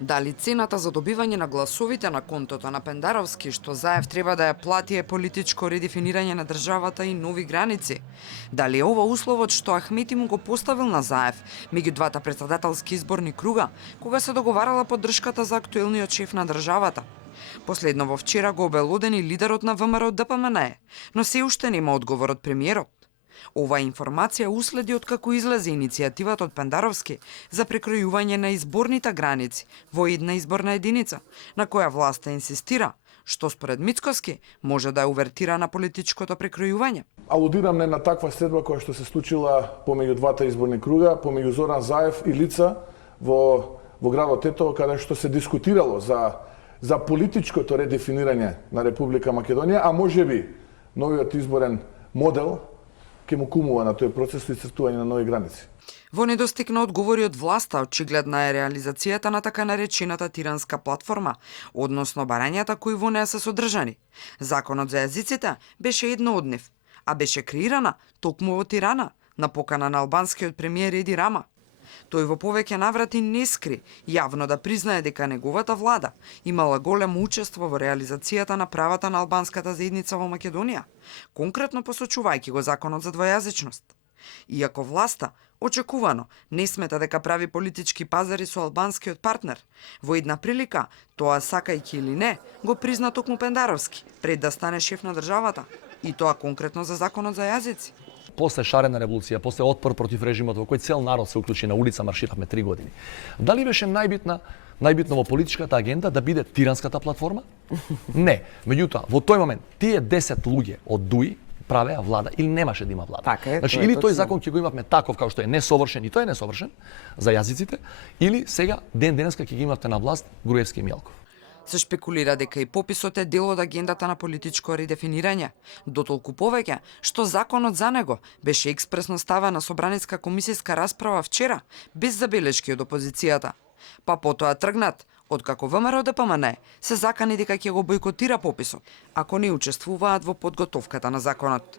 Дали цената за добивање на гласовите на контото на Пендаровски, што Заев треба да ја плати, е политичко редефинирање на државата и нови граници? Дали е ова условот што Ахмети му го поставил на Заев меѓу двата председателски изборни круга, кога се договарала поддршката за актуелниот шеф на државата? Последно во вчера го обелодени лидерот на ВМРО ДПМН, но се уште нема одговор од премиерот. Оваа информација уследи од како излезе иницијативата од Пендаровски за прекројување на изборните граници во една изборна единица, на која власта инсистира, што според Мицкоски може да е увертира на политичкото прекројување. Алудирам не на таква следба која што се случила помеѓу двата изборни круга, помеѓу Зоран Заев и лица во градот Тетово, каде што се дискутирало за политичкото редефинирање на Република Македонија, а можеби новиот изборен модел ќе му кумува на тој процес и цртување на нови граници. Во недостиг на одговори од власта, очигледна е реализацијата на така наречената тиранска платформа, односно барањата кои во неа се содржани. Законот за јазиците беше едно од нив, а беше креирана токму во Тирана, на покана на албанскиот премиер Еди Рама. Тој во повеќе наврати не скри јавно да признае дека неговата влада имала големо учество во реализацијата на правата на албанската заедница во Македонија, конкретно посочувајќи го законот за двојазичност. Иако власта очекувано не смета дека прави политички пазари со албанскиот партнер, во една прилика, тоа сакајќи или не, го призна токму Пендаровски пред да стане шеф на државата, и тоа конкретно за законот за јазици. После шарена револуција, после отпор против режимот во кој цел народ се уклучи на улица, марширавме 3 години. Дали беше најбитно во политичката агенда да биде тиранската платформа? Не. Меѓутоа, во тој момент тие 10 луѓе од ДУИ правеа влада или немаше да има влада. Така е, значи тоа е или тој точно. закон ќе го имавме таков како што е несовршен, и тој е несовршен за јазиците, или сега ден денеска ќе ги имавте на власт Груевски и Мјелков. Се шпекулира дека и пописот е дел од агендата на политичко редефинирање, дотолку повеќе што законот за него беше експресно ставен на собраниска комисијска расправа вчера, без забелешки од опозицијата. Па потоа тргнат, откако ВМРО ДПМН се закани дека ќе го бойкотира пописот, ако не учествуваат во подготовката на законот.